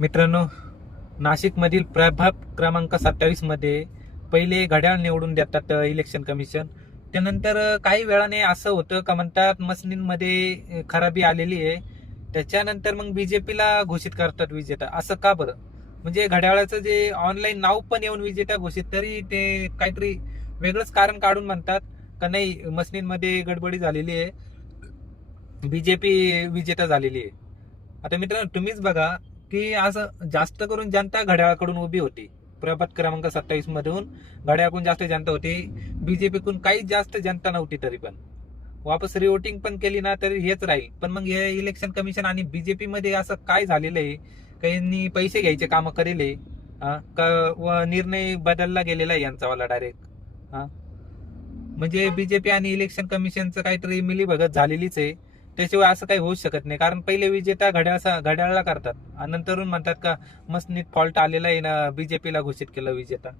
मित्रांनो, नाशिकमधील प्रभाग क्रमांक 27 मध्ये पहिले घड्याळ निवडून देतात इलेक्शन कमिशन. त्यानंतर काही वेळाने असं होतं का म्हणतात मशिनींमध्ये खराबी आलेली आहे. त्याच्यानंतर मग बीजेपीला घोषित करतात विजेता. असं का बरं? म्हणजे घड्याळाचं जे ऑनलाईन नाव पण येऊन विजेता घोषित, तरी ते काहीतरी वेगळंच कारण काढून म्हणतात का नाही, मशिनींमध्ये गडबडी झालेली आहे, बीजेपी विजेता झालेली आहे. आता मित्रांनो, तुम्हीच बघा की असं जास्त करून जनता घड्याळाकडून उभी होती. प्रभाग क्रमांक 27 मधून घड्याळाकडून जास्त जनता होती, बीजेपीकडून काही जास्त जनता नव्हती. तरी पण वापस रिवोटिंग पण केली ना तरी हेच राहील. पण मग हे इलेक्शन कमिशन आणि बीजेपी मध्ये असं काय झालेलं आहे? काहींनी पैसे घ्यायचे कामं करेले का व निर्णय बदलला गेलेला आहे यांचावाला डायरेक्ट. म्हणजे बीजेपी आणि इलेक्शन कमिशनचं काहीतरी मिलीभगत झालेलीच आहे. त्याशिवाय असं काही होऊच शकत नाही. कारण पहिले विजेता घड्याळाला करतात आणि नंतरून म्हणतात का मस्त नीट फॉल्ट आलेला आहे ना, बीजेपीला घोषित केलं विजेता.